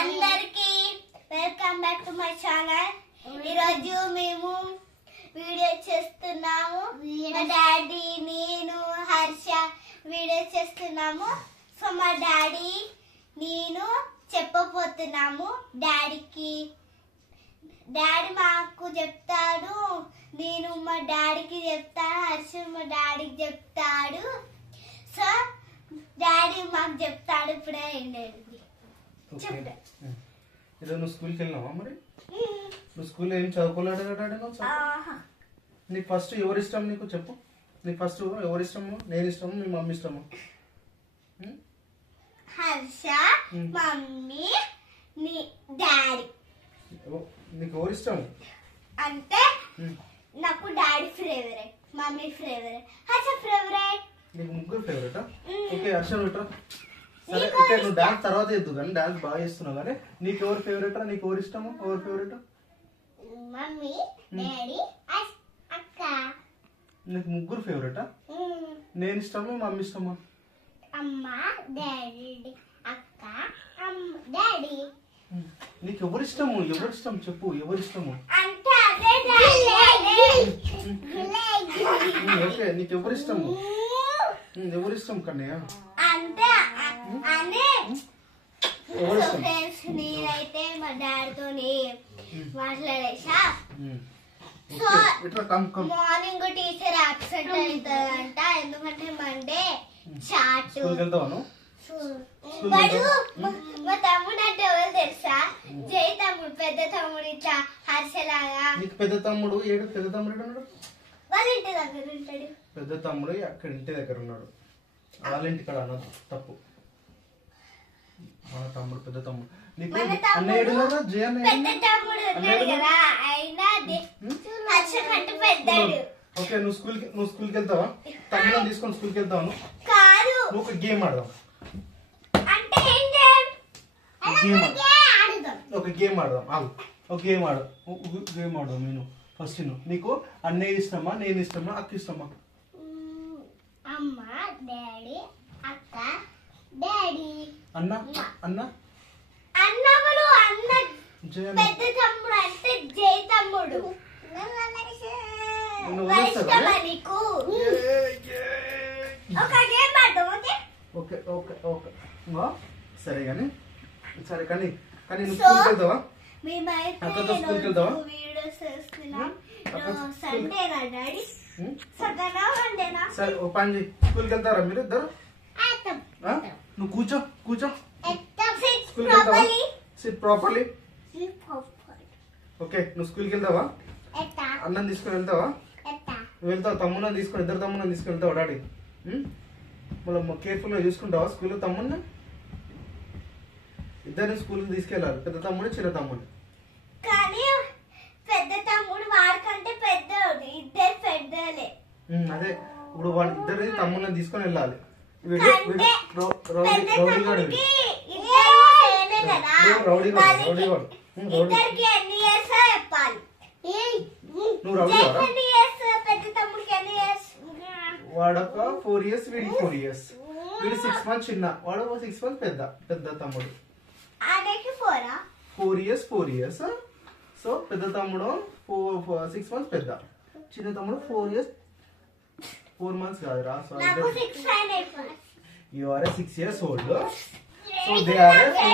అందరికి welcome back to my channel. ఈరోజు మేము వీడియో చేస్తున్నాము. మా డాడీ, నేను, హర్ష వీడియో చేస్తున్నాము. సో మా డాడీ నేను చెప్పబోతున్నాము డాడీకి. డాడీ మాకు చెప్తాడు, నేను మా డాడీకి చెప్తాను, హర్ష మా డాడీకి చెప్తాడు. సో డాడీ మాకు చెప్తాడు. ఇప్పుడే ఈరోజు నువ్వు స్కూల్కి వెళ్ళినావా? మరి నువ్వు స్కూల్లో ఏం చదువుకోలేడు కదా? నీకు ఫస్ట్ ఎవరు ఇష్టం? నీకు చెప్పు. నీకు ఫస్ట్ ఎవరు ఇష్టము? నేను ఇష్టము, మీ మమ్మీ ఇష్టము? Harsha, mummy, daddy. నీకు ఎవరు ఇష్టం? అంటే నాకు daddy favourite, mummy favourite, Harsha favourite. నీకు ముగ్గురు ఫేవరెటా? ఓకే, హర్ష పెట్టా. సరే ఓకే, నువ్వు డాన్స్ తర్వాత చేద్దు కానీ డాన్స్ బాగా చేస్తున్నావు. కానీ నీకు ఎవరు ఫేవరెటా? నీకు ఎవరు ఇష్టము? ఎవరు ఫేవరెట్? మమ్మీ, డాడీ, అక్క. నీకు ముగ్గురు ఫేవరెటా? నేను ఇష్టమా, మమ్మీ ఇష్టమా? అమ్మ, డాడీ, అక్క, డాడీ. నీకు ఎవరు ఇష్టము? ఎవరు ఇష్టం చెప్పు. ఎవరు ఇష్టము? అంటే అదే డాడీ. ఓకే, నీకు ఎవరు ఇష్టము? ఎవరు ఇష్టం కన్నయ్య? అంటే అనే ఎవరు ఇష్టం? ఫ్రెండ్స్, నేనైతే మా డాడీతోని మాట్లాడేసా. సో మార్నింగ్ టీచర్ అబ్సెంట్ అవుతుందంట, ఎందుకంటే మండే చాట్. వాడు మా తమ్ముడు అంటే ఎవరు తెలుసా? జై తమ్ముడు, పెద్ద తమ్ముడు, ఇట్లా హర్షలాగా. నీకు పెద్ద తమ్ముడు ఏడు? పెద్ద తమ్ముడు ఉన్నాడు, వాళ్ళ ఇంటి దగ్గర ఉంటాడు. పెద్ద తమ్ముడు అక్కడ ఇంటి దగ్గర ఉన్నాడు. వాళ్ళ ఇంటి కాడ అన్నది తప్పు. మన తమ్ముడు పెద్ద తమ్ముడు. నీకు అన్నయ్యడు కదా? జయ పెద్ద తమ్ముడు ఉన్నాడు కదా, అయినా హర్ష కంటే పెద్దాడు. ఓకే, నువ్వు స్కూల్కి వెళ్తావా? తమ్ముడు తీసుకొని స్కూల్కి వెళ్తావు? కాదు, నువ్వు ఒక గేమ్ ఆడదాం. అంటే ఏం చేయం? ఒక గేమ్ ఆడదాం. ఒక గేమ్ ఆడదాం. నేను ఫస్ట్ నీకు అన్నయ్య ఇష్టమా, నేను ఇష్టమా, అక్క ఇష్టమా? అమ్మ, డాడీ, అక్క, డాడీ. అన్న అన్న అన్నములు అన్న పెద్ద తమ్ముడు అంటే జై తమ్ముడు. ఇష్టమా నీకు? ఒక గేమ్ ఆడదాం. ఓకే ఓకే ఓకే సరే కానీ నువ్వు స్కూల్కి వెళ్తావా? అక్కతో స్కూల్కి వెళ్తావా? సండేనా డాడీ? సగనా వండేనా? సరే ఓ పని చేయి, స్కూల్కి వెళ్తారా మీరు ఇద్దరు? నువ్వు కూర్చో. స్కూల్కి వెళ్తావా? SIT properly. ఓకే, నువ్వు స్కూల్కి వెళ్తావా? అన్నం తీసుకొని వెళ్తావా? నువ్వు వెళ్తావు? తమ్ముళ్ళని తీసుకొని, ఇద్దరు తమ్ముళ్ళని తీసుకొని వెళ్తావా డాడీ? మళ్ళీ కేర్ఫుల్గా చూసుకుంటావా స్కూల్లో తమ్ముడిని? ఇద్దరిని స్కూల్కి తీసుకెళ్ళాలి, పెద్ద తమ్ముడు, చిన్న తమ్ముడు. కానీ పెద్ద తమ్ముడు వాడికంటే పెద్దోడు, ఇద్దరు పెద్దలే. అదే ఇప్పుడు వాళ్ళ ఇద్దరిని తమ్ముళ్ళని తీసుకొని వెళ్ళాలి. వాడొక 4 years, వీడికి 4 years. వీడు 6 months చిన్న, వాడు 6 months పెద్ద తమ్ముడు. 4 years. సో పెద్ద తమ్ముడు 6 months పెద్ద, చిన్న తమ్ముడు 4 years 4 months కాదురా. You are a 6 years old. So they are a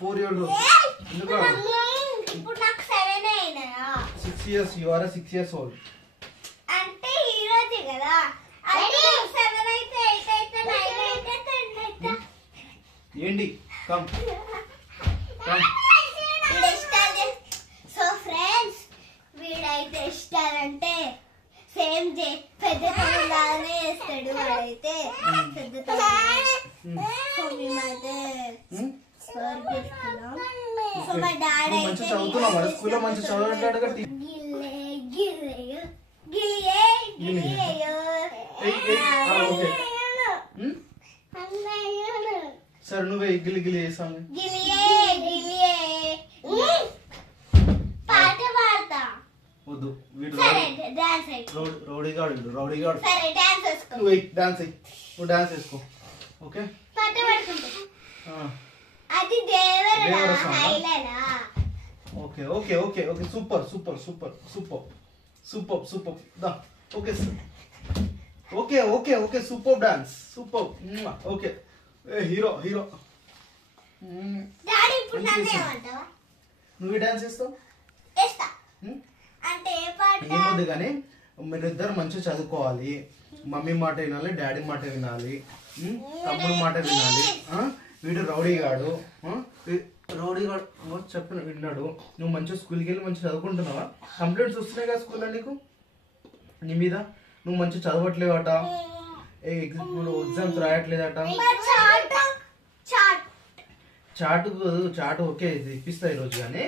4 year old. ఇప్పుడు నాకు 7 అయినా. 6 years. You are a 6 years old. అంటే ఈ రోజే కదా. అది 7 అయితే 8 అయితే 9 అయితే 10 అయితే. ఏంటి? కమ్. సో ఫ్రెండ్స్, వీడైతే ఇష్టాలంటే సేమ్ పెద్ద తమ్ముడులాగానే వేస్తాడు. వాడైతే పెద్ద తమ్ముడు. సో మేమైతే సో మా డాడీ అయితే స్కూల్లో మంచి చదువుతాడు. సరే నువ్వే గిలి గిలి చేసాము. పాట పాడతా. వద్దు, వీడు రౌడీగాడు. రౌడీగాడు. సరే డాన్స్ చేసుకో. నువ్వు డాన్స్ వేసుకో. ఓకే, పాట పాడుకుంటా. అది Devara Devara song. Okay okay okay okay super super super super super super దా okay okay okay okay super dance super okay hero hero. Daddy ఇప్పుడు నన్ను ఏమంటావా? నువ్వు డాన్స్ చేస్తావు చేస్తా అంటే ఏ పాట? ఏమొద్దు కానీ మీరిద్దరు మంచిగా చదువుకోవాలి. మమ్మీ మాట వినాలి, డాడీ మాట వినాలి, తమ్ముడు మాట వినాలి. వీడు రౌడీగాడు రౌడీగాడు చెప్పిన విన్నాడు. నువ్వు మంచిగా స్కూల్కి వెళ్ళి మంచిగా చదువుకుంటున్నావా? కంప్లైంట్స్ వస్తున్నాయి కదా స్కూల్లో నీకు నీ మీద. నువ్వు మంచిగా చదవట్లేవట, ఎగ్జామ్స్ రాయట్లేదట. చాటు ఓకే ఇప్పిస్తా ఈరోజు. కానీ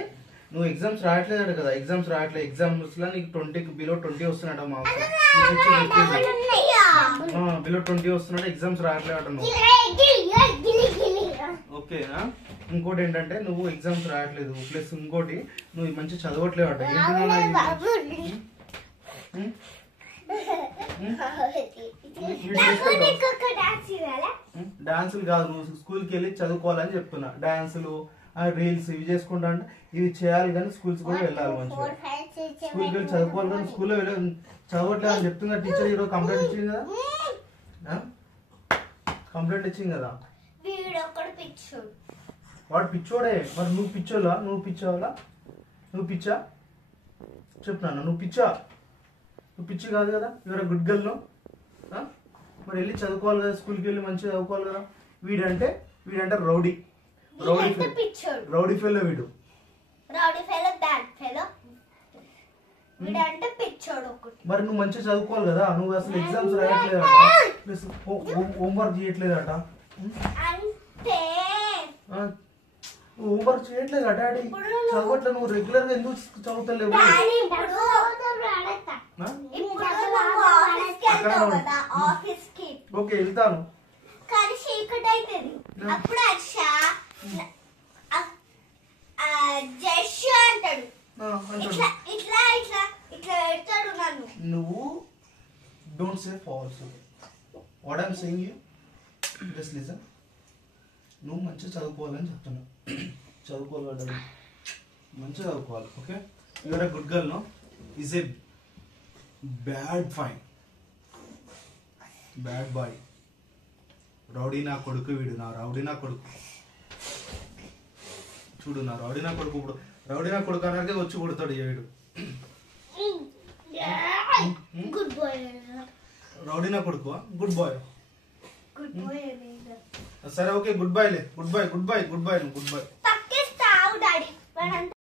నువ్వు ఎగ్జామ్స్ రాయట్లేదట కదా. ఎగ్జామ్స్ రాయట్లేదు. ఎగ్జామ్స్ లో నీకు 20 బిలో 20 వస్తున్నాడు. మాకు బిలో 20 వస్తున్నాడు. ఎగ్జామ్స్ రాయట్లేదట నువ్వు. ఓకేనా? ఇంకోటి ఏంటంటే నువ్వు ఎగ్జామ్స్ రాయట్లేదు, ప్లస్ ఇంకోటి నువ్వు మంచిగా చదవట్లేదట. డాన్సులు కాదు, నువ్వు స్కూల్కి వెళ్ళి చదువుకోవాలని చెప్తున్నా. డాన్సులు రీల్స్ ఇవి చేసుకుంటా అంటే ఇవి చేయాలి, కానీ స్కూల్స్ కూడా వెళ్ళాలి. మంచిగా స్కూల్కి వెళ్ళి చదువుకోవాలి, కానీ స్కూల్లో వెళ్ళి చదవట్లేదు అని చెప్తున్నా. టీచర్ ఈరోజు కంప్లైంట్ ఇచ్చింది కదా. కంప్లైంట్ ఇచ్చింది కదా. వాడు పిచ్చోడే. మరి నువ్వు పిచ్చోలా? నువ్వు పిచ్చోలా? నువ్వు పిచ్చా? చెప్తున్నాను, నువ్వు పిచ్చా? నువ్వు పిచ్చి కాదు కదా. ఇవర గుడ్ గర్ల్. మరి వెళ్ళి చదువుకోవాలి కదా, స్కూల్కి వెళ్ళి మంచిగా చదువుకోవాలి కదా. వీడంటే రౌడీ రౌడీ ఫెలో. వీడు మరి నువ్వు మంచిగా చదువుకోవాలి కదా. నువ్వు అసలు ఎగ్జామ్స్ రాయట్లేదట, ప్లస్ హోంవర్క్ చేయట్లేదట. హోంవర్క్ చేయట్లేదా డాడీ? చదవట్లే. నువ్వు రెగ్యులర్ గా ఎందుకు చదువుతలేవు? ఓకే వెళ్తాను, కానీ చీకటి అవుతుంది. అప్పుడు జష్ అంటాడు, ఇట్లా ఇట్లా ఇట్లా ఇట్లా పెడతాడు నన్ను. నువ్వు don't say false. What I'm saying you just listen. నువ్వు మంచిగా చదువుకోవాలని చెప్తున్నా. చదువుకోవాలి, మంచిగా చదువుకోవాలి. Okay, you're a good girl. No is a bad fine bad boy. Rowdy నా కొడుకు వీడు. నా రౌడీ నా కొడుకు చూడు. నా రౌడీ నా కొడుకు. ఇప్పుడు రౌడీ నా కొడుకు అనగా వచ్చి కొడతాడు వీడు. Good bye. రౌడీ నా కొడుకు గుడ్ బాయ్. Good boy. సరే ఓకే గుడ్ బాయ్ లే. Good boy good boy good boy good bye.